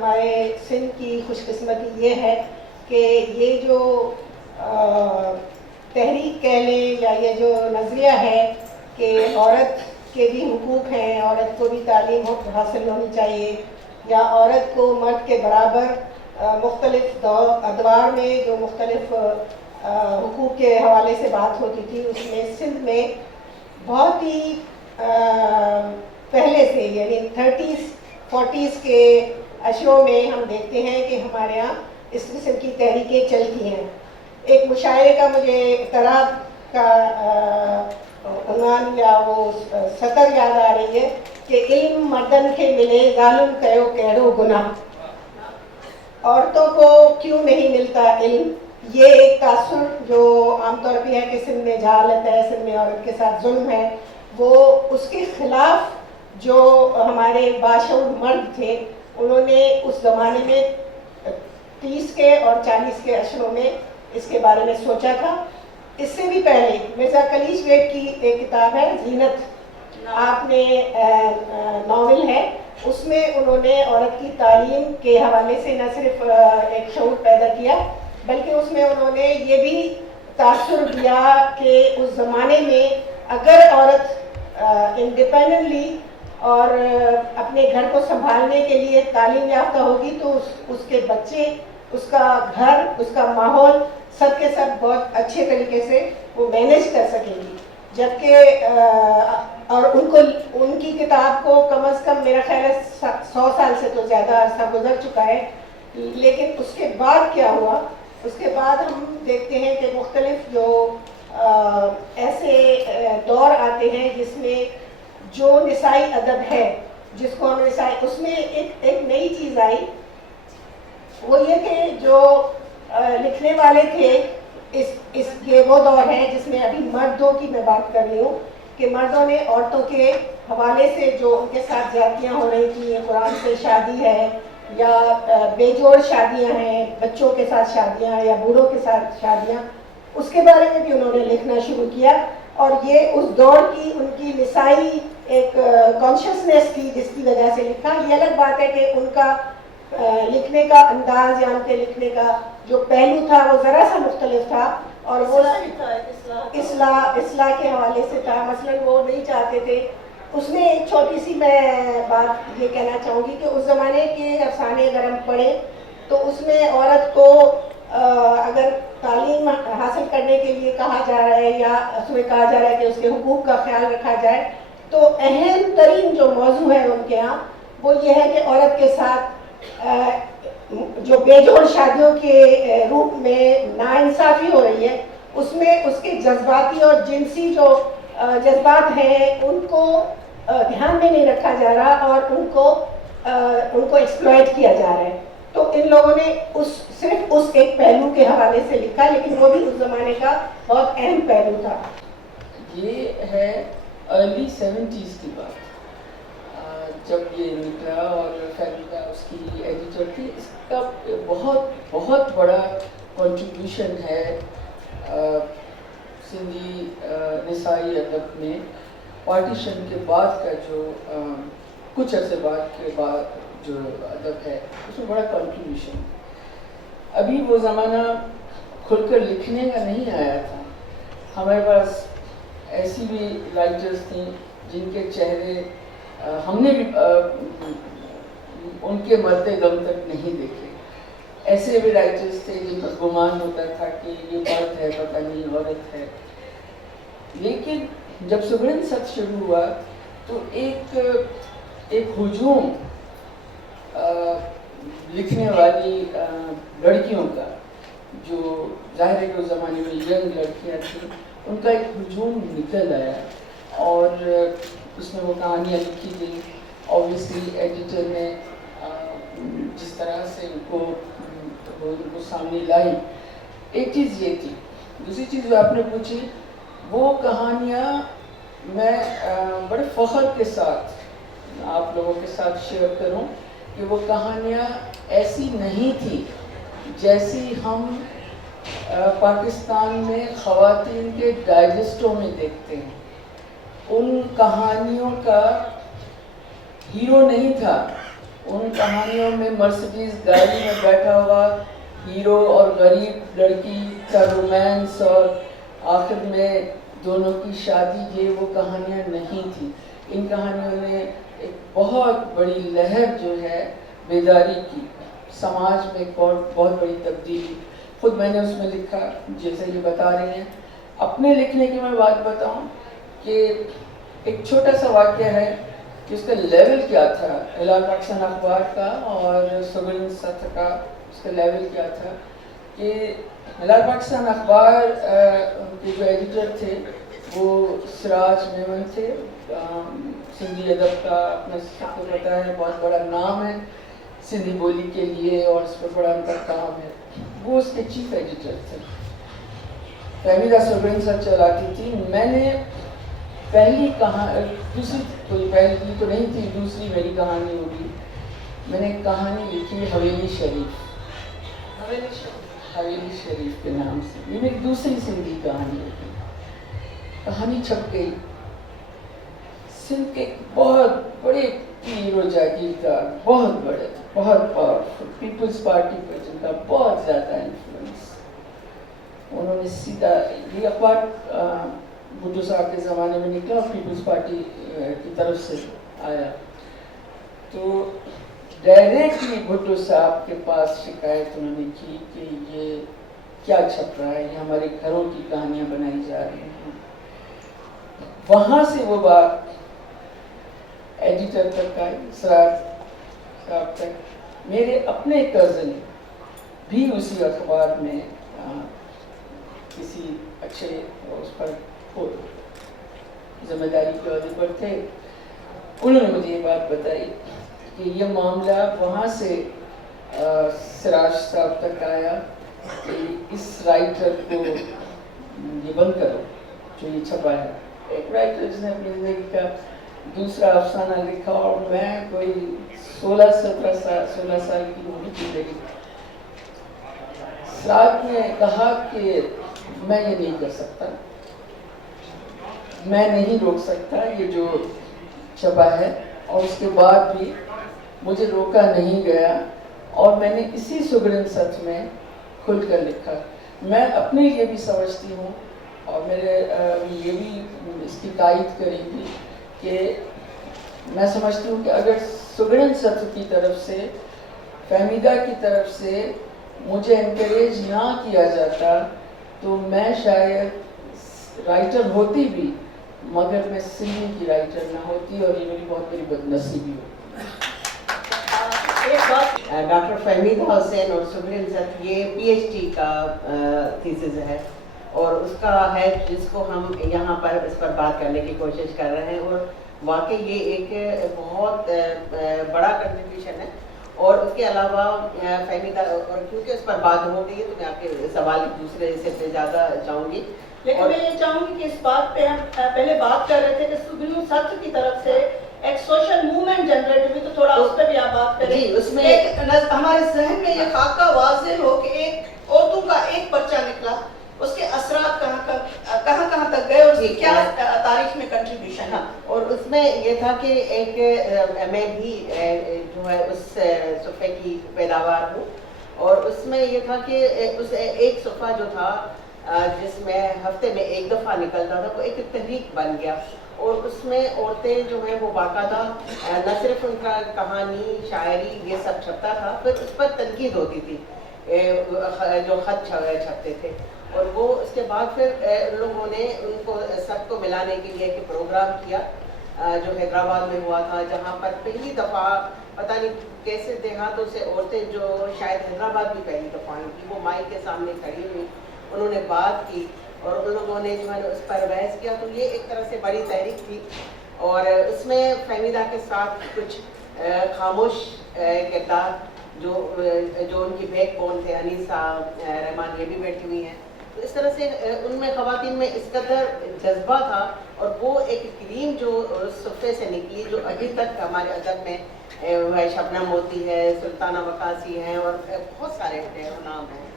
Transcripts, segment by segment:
ہمارے سندھ کی خوش قسمتی یہ ہے کہ یہ جو تحریک کہہ لیں یا یہ جو نظریہ ہے کہ عورت کے بھی حقوق ہیں، عورت کو بھی تعلیم حاصل ہونی چاہیے، یا عورت کو مرد کے برابر مختلف ادوار میں جو مختلف حقوق کے حوالے سے بات ہوتی تھی، اس میں سندھ میں بہت ہی پہلے سے، یعنی 30s 40s کے اشروں میں ہم دیکھتے ہیں کہ ہمارے یہاں اس قسم کی تحریکیں چلتی ہیں۔ ایک مشاعرے کا مجھے اعتراض کا عنوان یا وہ سطر یاد آ رہی ہے کہ علم مردن کے ملے ظالم کہو کہڑو گناہ، عورتوں کو کیوں نہیں ملتا علم؟ یہ ایک تاثر جو عام طور پہ ہے کہ سندھ میں جہالت ہے، سندھ میں عورت کے ساتھ ظلم ہے، وہ اس کے خلاف جو ہمارے باشعور مرد تھے انہوں نے اس زمانے میں 30 کے اور 40 کے اشروں میں اس کے بارے میں سوچا تھا۔ اس سے بھی پہلے مرزا کلیج بیگ کی ایک کتاب ہے زینت، آپ نے ناول ہے، اس میں انہوں نے عورت کی تعلیم کے حوالے سے نہ صرف ایک شعور پیدا کیا بلکہ اس میں انہوں نے یہ بھی تاثر دیا کہ اس زمانے میں اگر عورت انڈیپینڈنٹلی اور اپنے گھر کو سنبھالنے کے لیے تعلیم یافتہ ہوگی تو اس کے بچے، اس کا گھر، اس کا ماحول سب کے سب بہت اچھے طریقے سے وہ مینیج کر سکے گی۔ جبکہ اور ان کی کتاب کو کم از کم میرا خیال ہے 100 سال سے تو زیادہ عرصہ گزر چکا ہے، لیکن اس کے بعد کیا ہوا؟ اس کے بعد ہم دیکھتے ہیں کہ مختلف جو ایسے دور آتے ہیں جس میں جو نسائی ادب ہے، جس کو ہم نسائی، اس میں ایک نئی چیز آئی، وہ یہ کہ جو لکھنے والے تھے، یہ وہ دور ہے جس میں ابھی مردوں کی میں بات کر رہی ہوں کہ مردوں نے عورتوں کے حوالے سے جو ان کے ساتھ زیادتیاں ہو رہی تھیں، قرآن سے شادی ہے یا بے جوڑ شادیاں ہیں، بچوں کے ساتھ شادیاں یا بوڑھوں کے ساتھ شادیاں، اس کے بارے میں بھی انہوں نے لکھنا شروع کیا۔ اور یہ اس دور کی ان کی نسائی ایک کانشیسنیس تھی جس کی وجہ سے لکھا۔ یہ الگ بات ہے کہ ان کا لکھنے کا انداز یا ان کے لکھنے کا جو پہلو تھا وہ ذرا سا مختلف تھا، اور وہ اصلاح کے حوالے سے تھا۔ مثلاً وہ نہیں چاہتے تھے، اس میں ایک چھوٹی سی میں بات یہ کہنا چاہوں گی کہ اس زمانے کے افسانے اگر ہم پڑھیں تو اس میں عورت کو اگر تعلیم حاصل کرنے کے لیے کہا جا رہا ہے یا اس میں کہا جا رہا ہے کہ اس کے حقوق کا خیال رکھا جائے، تو اہم ترین جو موضوع ہے ان کے ہاں وہ یہ ہے کہ عورت کے ساتھ جو بے جوڑ شادیوں کے روپ میں ناانصافی ہو رہی ہے، اس میں اس کے جذباتی اور جنسی جو جذبات ہیں ان کو دھیان میں نہیں رکھا جا رہا اور ان کو ایکسپلائٹ کیا جا رہا ہے۔ تو ان لوگوں نے صرف اس ایک پہلو کے حوالے سے لکھا، لیکن وہ بھی اس زمانے کا بہت اہم پہلو تھا۔ یہ ہے ارلی 70s کی بات جب یہ نکلا، اور فیروزہ اس کی ایڈیٹر تھی۔ اس کا بہت بڑا کنٹریبیوشن ہے سندھی نسائی ادب میں پارٹیشن کے بعد کا جو کچھ عرصے بعد کے بعد جو ادب ہے، اس میں بڑا کنٹریبیوشن۔ ابھی وہ زمانہ کھل کر لکھنے کا نہیں آیا تھا۔ ہمارے پاس ایسی بھی رائٹرز تھیں جن کے چہرے ہم نے بھی ان کے مرتے دم تک نہیں دیکھے۔ ایسے بھی رائٹرز تھے جن پر گمان ہوتا تھا کہ یہ مرد ہے، پتہ نہیں عورت ہے۔ لیکن جب سبرن ست شروع ہوا تو ایک ہجوم لکھنے والی لڑکیوں کا، جو ظاہر ہے کہ اس زمانے میں ینگ لڑکیاں تھیں، ان کا ایک ہجوم نکل آیا اور اس میں وہ کہانیاں لکھی گئی۔ اوبویسلی ایڈیٹر نے جس طرح سے ان کو سامنے لائی، ایک چیز یہ تھی۔ دوسری چیز جو آپ نے پوچھی، وہ کہانیاں میں بڑے فخر کے ساتھ آپ لوگوں کے ساتھ شیئر کروں کہ وہ کہانیاں ایسی نہیں تھی جیسی ہم پاکستان میں خواتین کے ڈائجسٹوں میں دیکھتے ہیں۔ ان کہانیوں کا ہیرو نہیں تھا، ان کہانیوں میں مرسڈیز گاڑی میں بیٹھا ہوا ہیرو اور غریب لڑکی کا رومانس اور آخر میں دونوں کی شادی، یہ وہ کہانیاں نہیں تھیں. ان کہانیوں نے ایک بہت بڑی لہر جو ہے بیداری کی، سماج میں ایک بہت بڑی تبدیلی. خود میں نے اس میں لکھا، جیسے یہ بتا رہے ہیں. اپنے لکھنے کی میں بات بتاؤں کہ ایک چھوٹا سا واقعہ ہے کہ اس کا لیول کیا تھا، ہلال پاکستان اخبار کا اور سگرن ستھ کا، اس کا لیول کیا تھا کہ ہلال پاکستان اخبار کے جو ایڈیٹر تھے وہ سراج میمن تھے. سندھی ادب کا اپنا سب کو پتہ ہے، بہت بڑا نام ہے سندھی بولی کے لیے اور اس پر بڑا ان کا کام ہے. وہ اس کے چیف ایڈیٹر تھے. فہمیدہ سگرن ستھ چلاتی تھی. میں نے پہلی دوسری کوئی پہلی تو نہیں تھی، دوسری میری کہانی ہوگی. میں نے ایک کہانی لکھی حویلی شریف، حویلی شریف کے نام سے. یہ میری دوسری سندھی کہانی ہوگی. کہانی چھپ گئی. سندھ کے بہت بڑے پیر و جاگیردار، بہت بڑے، بہت پاورفل، پیپلز پارٹی پر جن کا بہت زیادہ انفلوئنس، انہوں نے سیدھا یہ اخبار بھٹو صاحب کے زمانے میں نکلا، پیپلز پارٹی کی طرف سے آیا، تو ڈائریکٹلی بھٹو صاحب کے پاس شکایت انہوں نے کی کہ یہ کیا چھپ رہا ہے، یہ ہمارے گھروں کی کہانیاں بنائی جا رہی ہیں. وہاں سے وہ بات ایڈیٹر تک آئی، سراج صاحب تک. میرے اپنے کزن بھی اسی اخبار میں کسی اچھے اس پر ذمہ داری کے عہدے پر تھے. انہوں نے مجھے یہ بات بتائی کہ یہ معاملہ وہاں سے سراج صاحب تک آیا کہ اس رائٹر کو یہ بند کرو جو یہ چھپا ہے. ایک رائٹر جس نے اپنی زندگی کا دوسرا افسانہ لکھا اور میں کوئی 16 سال کی ہوئی زندگی. سراج نے کہا کہ میں یہ نہیں کر سکتا، میں نہیں روک سکتا یہ جو چھپا ہے. اور اس کے بعد بھی مجھے روکا نہیں گیا اور میں نے اسی سگرن ستھ میں کھل کر لکھا. میں اپنے لیے بھی سمجھتی ہوں اور میرے یہ بھی اس کی تائید کریں گی کہ میں سمجھتی ہوں کہ اگر سگرن ستھ کی طرف سے، فہمیدہ کی طرف سے مجھے انکریج نہ کیا جاتا تو میں شاید رائٹر ہوتی بھی مگر میں سندھی کی رائٹر نہ ہوتی، اور یہ میری بہت بڑی بدنصیبی ہوتی. ڈاکٹر فہمیدہ حسین اور سگرن ستھ یہ PhD کا تھیسس ہے اور اس کا ہے جس کو ہم یہاں پر اس پر بات کرنے کی کوشش کر رہے ہیں. اور واقعی یہ ایک بہت بڑا کنٹریبیوشن ہے. اور اس کے علاوہ فہمیدہ، اور کیونکہ اس پر بات ہو گئی ہے تو میں آپ کے سوال دوسرے حصے پہ زیادہ جاؤں گی. لیکن میں یہ چاہوں گی کہ اس بات پہ ہم پہلے بات کر رہے تھے کہ سگرن ستھ کی طرف سے ایک سوشل موومنٹ جنریٹ ہوئی، تو تھوڑا اس پہ بھی آپ بات کریں. جی، اس میں ہمارے ذہن میں یہ خاکہ واضح ہو کہ ایک عورتوں کا ایک پرچہ نکلا، اس کے اثرات کہاں تک گئے اور کیا تاریخ میں کنٹریبیوشن ہے. اور اس میں یہ تھا کہ ایک میں بھی جو ہے اس صفحے کی پیداوار ہوں، اور اس میں یہ تھا کہ اس ایک صفحہ جو تھا جس میں ہفتے میں ایک دفعہ نکلتا تھا، وہ ایک تحریک بن گیا. اور اس میں عورتیں جو ہیں وہ باقاعدہ نہ صرف ان کا کہانی، شاعری یہ سب چھپتا تھا، پھر اس پر تنقید ہوتی تھی جو خط چھپتے تھے. اور وہ اس کے بعد پھر ان لوگوں نے ان کو سب کو ملانے کے لیے ایک پروگرام کیا جو حیدرآباد میں ہوا تھا، جہاں پر پہلی دفعہ پتہ نہیں کیسے دیہاتوں سے عورتیں جو شاید حیدرآباد بھی پہلی دفعہ آئی تھی، وہ مائک کے سامنے کھڑی ہوئی، انہوں نے بات کی اور ان لوگوں نے جو ہے اس پر بحث کیا. تو یہ ایک طرح سے بڑی تحریک تھی. اور اس میں فہمیدہ کے ساتھ کچھ خاموش کردار جو ان کی بیک بون تھے، انیسہ رحمان یہ بھی بیٹھی ہوئی ہیں. تو اس طرح سے ان میں خواتین میں اس قدر جذبہ تھا، اور وہ ایک کریم جو صفحے سے نکلی جو ابھی تک ہمارے ادب میں شبنم موتی ہے، سلطانہ وقاصی ہیں اور بہت سارے نام ہیں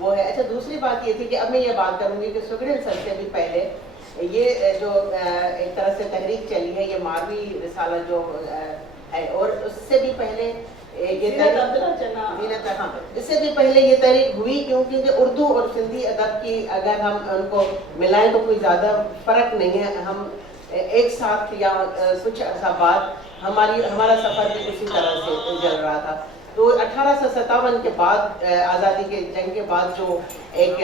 وہ ہے. اچھا، دوسری بات یہ تھی کہ اب میں یہ بات کروں گی کہ سگرن ستھ سے بھی پہلے یہ جو ایک طرح سے تحریک چلی ہے، یہ ماروی رسالہ جو ہے، اور اس سے بھی پہلے ہاں اس سے بھی پہلے یہ تحریک ہوئی کیونکہ اردو اور سندھی ادب کی اگر ہم ان کو ملائیں تو کوئی زیادہ فرق نہیں ہے. ہم ایک ساتھ یا کچھ عرصہ بعد ہمارا سفر بھی اسی طرح سے چل رہا تھا. تو 1857 کے بعد آزادی کے جنگ کے بعد جو ایک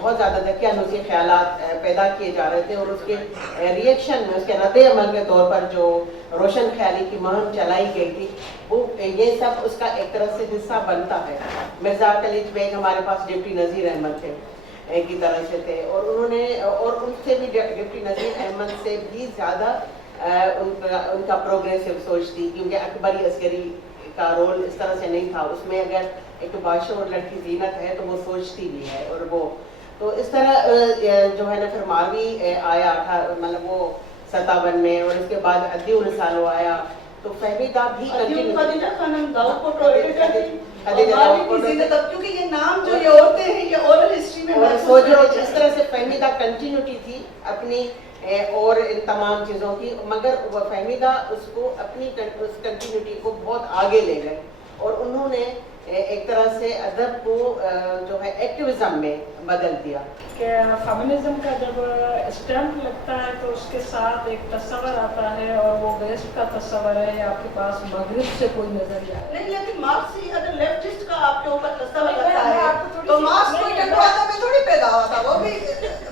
بہت زیادہ دقیانوسی خیالات پیدا کیے جا رہے تھے اور اس کے ریئیکشن میں اس کے رد عمل کے طور پر جو روشن خیالی کی مہم چلائی گئی تھی وہ یہ سب اس کا ایک طرح سے حصہ بنتا ہے. مرزا خلیج بیگ ہمارے پاس ڈپٹی نذیر احمد تھے کی طرح سے تھے اور انہوں نے اور ان سے بھی ڈپٹی نذیر احمد سے بھی زیادہ ان کا پروگریسو سوچ تھی کیونکہ اکبری عسکری کا رول اس طرح سے نہیں تھا. اس میں اگر ایک باشعور لڑکی زینت ہے تو وہ سوچتی بھی ہے اور وہ تو اس طرح جو ہے نا پھر ماوی آیا مطلب وہ 57 میں اور اس کے بعد عدی الرسالو آیا تو فہمیدہ بھی خدیجہ خانم داؤد کو ایڈیٹر تھی کیونکہ یہ نام جو یہ عورتیں ہیں یہ اورل ہسٹری میں سوچو اس طرح سے فہمیدہ کنٹینیوٹی تھی اپنی اور ان تمام چیزوں کی مگر وہ فہمیدہ اس کو اپنی اس کنٹینیوٹی کو بہت آگے لے گئے اور انہوں نے ایک طرح سے ادب کو جو ہے ایکٹیویزم میں بدل دیا. کہ فیمنزم کا جب اسٹیمپ لگتا ہے تو اس کے ساتھ ایک تصور آتا ہے اور وہ ویسٹ کا تصور ہے آپ کے پاس مغرب سے کوئی نظریہ نہیں لیکن مارکسی اگر لیفٹسٹ کا آپ کے اوپر تصور لگتا ہے تو مارکس کوئی ٹنڈوادا میں تھوڑی پیدا ہوا تھا وہ بھی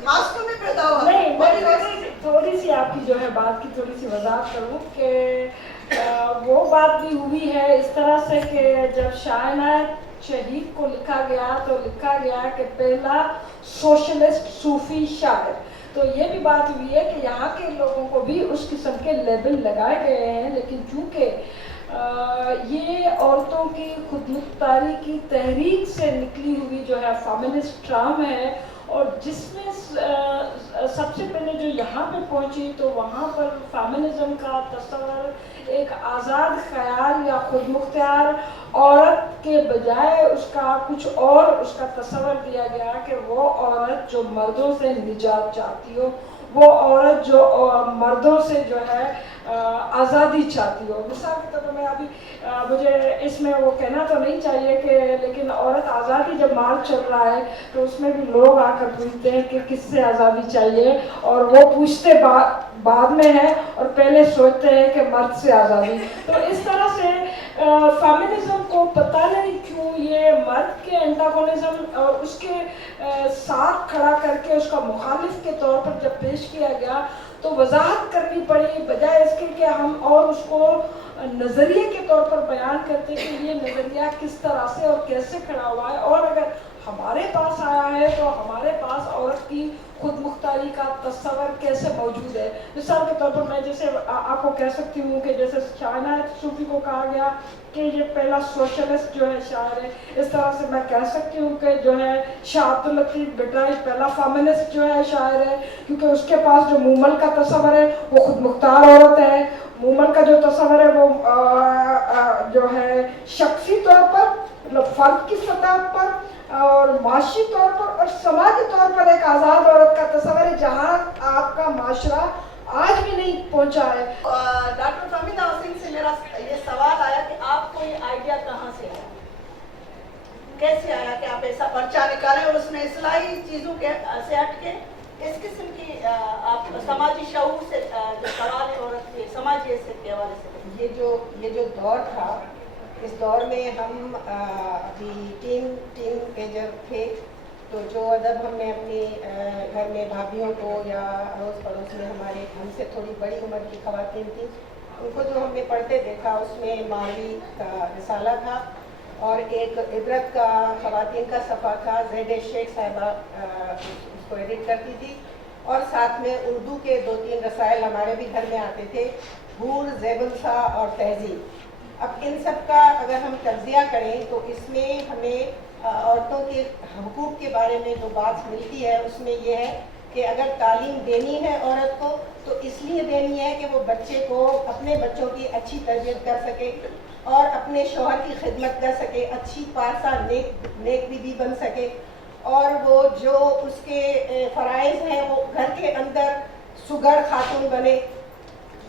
مارکس کو بھی پیدا ہوا. نہیں تھوڑی سی آپ کی جو ہے بات کی تھوڑی سی وضاحت کروں کہ وہ بات بھی ہوئی ہے اس طرح سے کہ جب شاہ عنایت شہید کو لکھا گیا تو لکھا گیا کہ پہلا سوشلسٹ صوفی شاعر. تو یہ بھی بات ہوئی ہے کہ یہاں کے لوگوں کو بھی اس قسم کے لیبل لگائے گئے ہیں لیکن چونکہ یہ عورتوں کی خود مختاری کی تحریک سے نکلی ہوئی جو ہے فیمنسٹ ٹرام ہے اور جس میں سب سے پہلے جو یہاں پہ پہنچی تو وہاں پر فیمنزم کا تصور ایک آزاد خیال یا خود مختار عورت کے بجائے اس کا کچھ اور اس کا تصور دیا گیا کہ وہ عورت جو مردوں سے نجات چاہتی ہو وہ عورت جو مردوں سے جو ہے آزادی چاہتی ہو. مثال کے طور پر میں ابھی مجھے اس میں وہ کہنا تو نہیں چاہیے کہ لیکن عورت آزادی جب مارچ چل رہا ہے تو اس میں بھی لوگ آ کر پوچھتے ہیں کہ کس سے آزادی چاہیے اور وہ پوچھتے بعد میں ہے اور پہلے سوچتے ہیں کہ مرد سے آزادی. تو اس طرح سے فیمنزم کو پتہ نہیں کیوں یہ مرد کے اینٹاگونزم اور اس کے ساتھ کھڑا کر کے اس کا مخالف کے طور پر جب پیش کیا گیا تو وضاحت کرنی پڑی بجائے اس کے کہ ہم اور اس کو نظریے کے طور پر بیان کرتے کہ یہ نظریہ کس طرح سے اور کیسے کھڑا ہوا ہے اور اگر ہمارے پاس آیا ہے تو ہمارے پاس عورت کی خود مختاری کا تصور کیسے موجود ہے. مثال کے طور پر میں جیسے آپ کو کہہ سکتی ہوں کہ جیسے شاہ عنایت صوفی کو کہا گیا کہ یہ پہلا سوشلسٹ جو ہے شاعر ہے اس طرح سے میں کہہ سکتی ہوں کہ جو ہے شاہ عبد اللطیف بٹرائی پہلا فیمنسٹ جو ہے شاعر ہے کیونکہ اس کے پاس جو مومل کا تصور ہے وہ خود مختار عورت ہے. مومل کا جو تصور ہے وہ جو ہے شخصی طور پر مطلب فرد کی سطح پر اور معاشی طور پر اور سماجی طور پر ایک آزاد عورت کا تصور ہے جہاں آپ کا معاشرہ آج بھی نہیں پہنچا ہے. ڈاکٹر فہمیدہ حسین سے میرا یہ سوال آیا کہ آپ کو یہ آئیڈیا کہاں سے آیا, کیسے آیا کہ آپ ایسا پرچہ نکالیں اور اس میں اصلاحی چیزوں کے سے ہٹ کے اس قسم کی آپ سماجی شعور سے جو سوال ہے عورت کے سماجی حیثیت کے حوالے سے. یہ جو دور تھا اس دور میں ہم ابھی ٹین ایجر تھے تو جو ادب ہم نے اپنے گھر میں بھابھیوں کو یا اڑوس پڑوس میں ہمارے ہم سے تھوڑی بڑی عمر کی خواتین تھیں ان کو جو ہم نے پڑھتے دیکھا اس میں ماوی کا رسالہ تھا اور ایک عبرت کا خواتین کا صفحہ تھا. زید شیخ صاحبہ اس کو ایڈٹ کرتی تھی اور ساتھ میں اردو کے 2-3 رسائل ہمارے بھی گھر میں آتے تھے, حور, زیب السا اور تہذیب. اب ان سب کا اگر ہم تجزیہ کریں تو اس میں ہمیں عورتوں کے حقوق کے بارے میں جو بات ملتی ہے اس میں یہ ہے کہ اگر تعلیم دینی ہے عورت کو تو اس لیے دینی ہے کہ وہ بچے کو اپنے بچوں کی اچھی تربیت کر سکے اور اپنے شوہر کی خدمت کر سکے, اچھی پارسا نیک بیوی بن سکے اور وہ جو اس کے فرائض ہیں وہ گھر کے اندر سگڑ خاتون بنے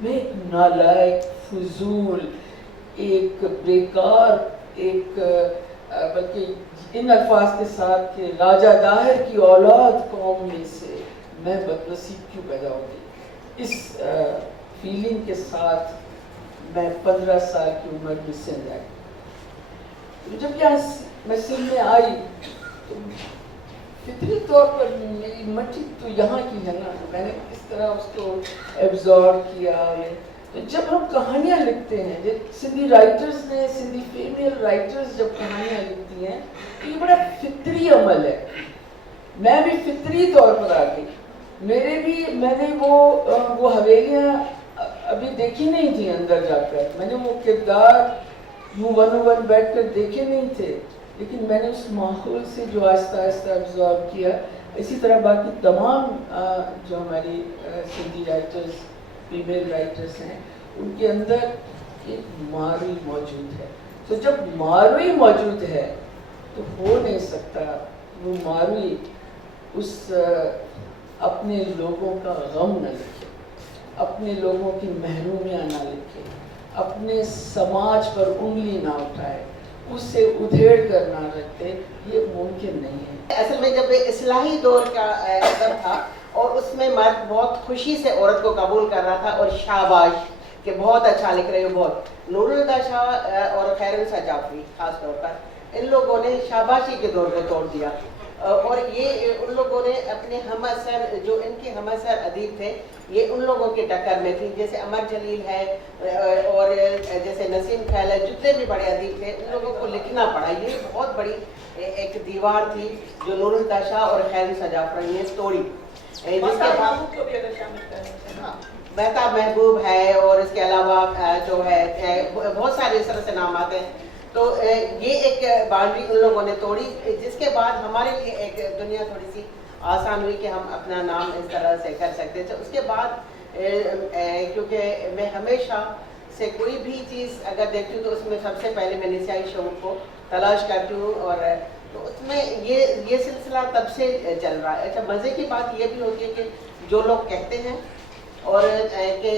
میں ایک نالائق، فضول، ایک بیکار، ایک بلکہ ان الفاظ کے ساتھ کہ راجہ داہر کی اولاد قوم میں سے میں بدنصیب کیوں پیدا ہوگی، اس فیلنگ کے ساتھ میں 15 سال کی عمر میں سندھ آئی. جب یہاں میں سندھ میں آئی تو فطری طور پر میری مٹی تو یہاں کی ہے نا، میں نے اس طرح اس کو ایبزارب کیا. تو جب ہم کہانیاں لکھتے ہیں، سندھی رائٹرز نے، سندھی فیمیل رائٹرز جب کہانیاں لکھتی ہیں تو یہ بڑا فطری عمل ہے. میں بھی فطری طور پر آ گئی، میں نے وہ حویلیاں ابھی دیکھی نہیں تھی اندر جا کر، میں نے وہ کردار یوں ون بیٹھ کر دیکھے نہیں تھے، لیکن میں نے اس ماحول سے جو آہستہ آہستہ ابزارو کیا. اسی طرح باقی تمام جو ہماری سندھی رائٹرز، فیمیل رائٹرز ہیں، ان کے اندر ایک ماروئی موجود ہے. تو جب ماروئی موجود ہے تو ہو نہیں سکتا وہ ماروئی اس اپنے لوگوں کا غم نہ لکھے، اپنے لوگوں کی محرومیاں نہ لکھے، اپنے سماج پر انگلی نہ اٹھائے، اس سے ادھیڑ کر نہ رکھتے. یہ ممکن نہیں ہے. اصل میں جب اصلاحی دور کا ادب تھا اور اس میں مرد بہت خوشی سے عورت کو قبول کر رہا تھا اور شاباش کہ بہت اچھا لکھ رہے ہو. بہت نور الہدیٰ شاہ اور خیرالنساء جعفری خاص طور پر، ان لوگوں نے شاباشی کے دور کو توڑ دیا. اور یہ ان لوگوں نے اپنے ہم اثر، جو ان کے ہم اثر ادیب تھے، یہ ان لوگوں کے ٹکر میں تھی. جیسے عمر جلیل ہے اور جیسے نسیم خیل ہے، جتنے بھی بڑے ادیب تھے ان لوگوں کو لکھنا پڑا. یہ بہت بڑی ایک دیوار تھی جو نور الہدیٰ شاہ اور خیرالنساء جعفری نے توڑی. جس کے بعد مہتاب محبوب ہے اور اس کے علاوہ جو ہے بہت سارے اس طرح سے نام آتے ہیں. تو یہ ایک باؤنڈری ان لوگوں نے توڑی، جس کے بعد ہمارے لیے ایک دنیا تھوڑی سی آسان ہوئی کہ ہم اپنا نام اس طرح سے کر سکتے تھے. اس کے بعد کیونکہ میں ہمیشہ سے کوئی بھی چیز اگر دیکھتی ہوں تو اس میں سب سے پہلے میں نسائی شعور کو تلاش کرتی ہوں، اور تو اس میں یہ سلسلہ تب سے چل رہا ہے. اچھا، مزے کی بات یہ بھی ہوتی ہے کہ جو لوگ کہتے ہیں اور کہ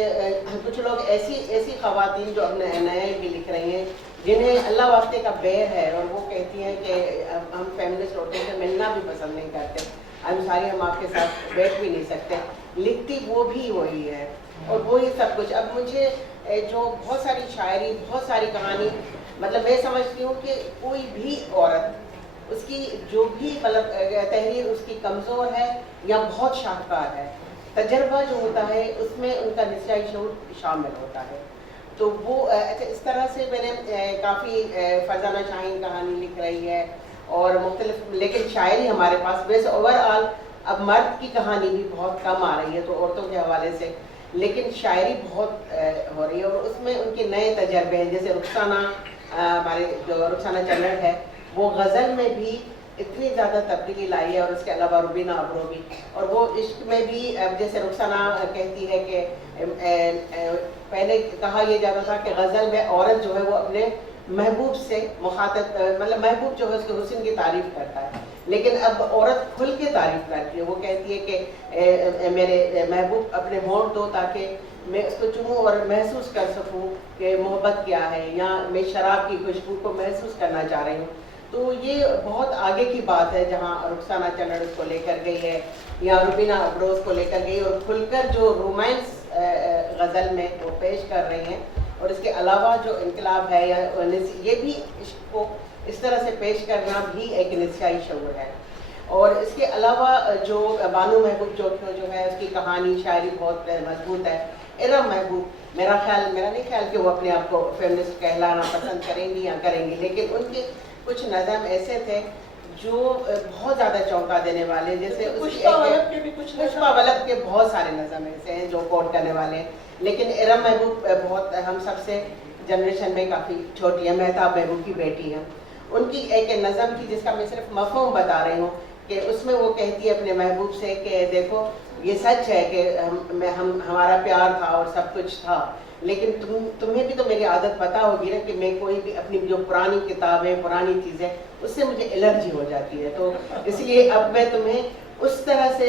کچھ لوگ ایسی خواتین جو اپنے نئے بھی لکھ رہی ہیں جنہیں اللہ واسطے کا بیر ہے اور وہ کہتی ہیں کہ ہم فیمنسٹ عورتوں سے ملنا بھی پسند نہیں کرتے، ہم آپ کے ساتھ بیٹھ بھی نہیں سکتے، لکھتی وہ بھی وہی ہے اور وہی سب کچھ. اب مجھے جو بہت ساری شاعری، بہت ساری کہانی، مطلب میں سمجھتی ہوں کہ کوئی بھی عورت، اس کی جو بھی مطلب تحریر اس کی کمزور ہے یا بہت شاہکار ہے، تجربہ جو ہوتا ہے اس میں ان کا نسائی شعور شامل ہوتا ہے. تو وہ اس طرح سے میں نے کافی فرزانہ شاہین کہانی لکھ رہی ہے اور مختلف، لیکن شاعری ہمارے پاس ویسے اوور آل اب مرد کی کہانی بھی بہت کم آ رہی ہے تو عورتوں کے حوالے سے، لیکن شاعری بہت ہو رہی ہے اور اس میں ان کے نئے تجربے ہیں. جیسے رخسانہ، ہمارے جو رخسانہ چنڑ ہے، وہ غزل میں بھی اتنی زیادہ تبدیلی لائی ہے، اور اس کے علاوہ روبینہ ابرو بھی. اور وہ عشق میں بھی جیسے رخسانہ کہتی ہے کہ پہلے کہا یہ جاتا تھا کہ غزل میں عورت جو ہے وہ اپنے محبوب سے مخاطب، مطلب محبوب جو ہے اس کے حسن کی تعریف کرتا ہے، لیکن اب عورت کھل کے تعریف کرتی ہے. وہ کہتی ہے کہ میرے محبوب اپنے ہونٹ دو تاکہ میں اس کو چوموں اور محسوس کر سکوں کہ محبت کیا ہے، یا میں شراب کی خوشبو کو محسوس کرنا چاہ رہی ہوں. تو یہ بہت آگے کی بات ہے جہاں رخسانہ چنڑ اس کو لے کر گئی ہے یا روبینہ ابرو اس کو لے کر گئی، اور کھل کر جو رومانس غزل میں وہ پیش کر رہی ہیں. اور اس کے علاوہ جو انقلاب ہے یا یہ بھی عشق کو اس طرح سے پیش کرنا بھی ایک نسائی شعور ہے. اور اس کے علاوہ جو بانو محبوب جو ہے اس کی کہانی شاعری بہت مضبوط ہے. ارم محبوب، میرا نہیں خیال کہ وہ اپنے آپ کو فیمنسٹ کہلانا پسند کریں گی یا کریں گی، لیکن ان کے کچھ نظم ایسے تھے جو بہت زیادہ چونکا دینے والے. جیسے پشپا ولد کے بہت سارے نظم ایسے ہیں جو کوٹ کرنے والے ہیں، لیکن ارم محبوب بہت ہم سب سے جنریشن میں کافی چھوٹی ہے، مہتاب محبوب کی بیٹی ہیں. ان کی ایک نظم تھی جس کا میں صرف مفہوم بتا رہی ہوں کہ اس میں وہ کہتی ہے اپنے محبوب سے کہ دیکھو یہ سچ ہے کہ ہمارا پیار تھا اور سب کچھ تھا، لیکن تمہیں بھی تو میری عادت پتہ ہوگی نا کہ میں کوئی بھی اپنی جو پرانی کتابیں، پرانی چیزیں، اس سے مجھے الرجی ہو جاتی ہے، تو اس لیے اب میں تمہیں اس طرح سے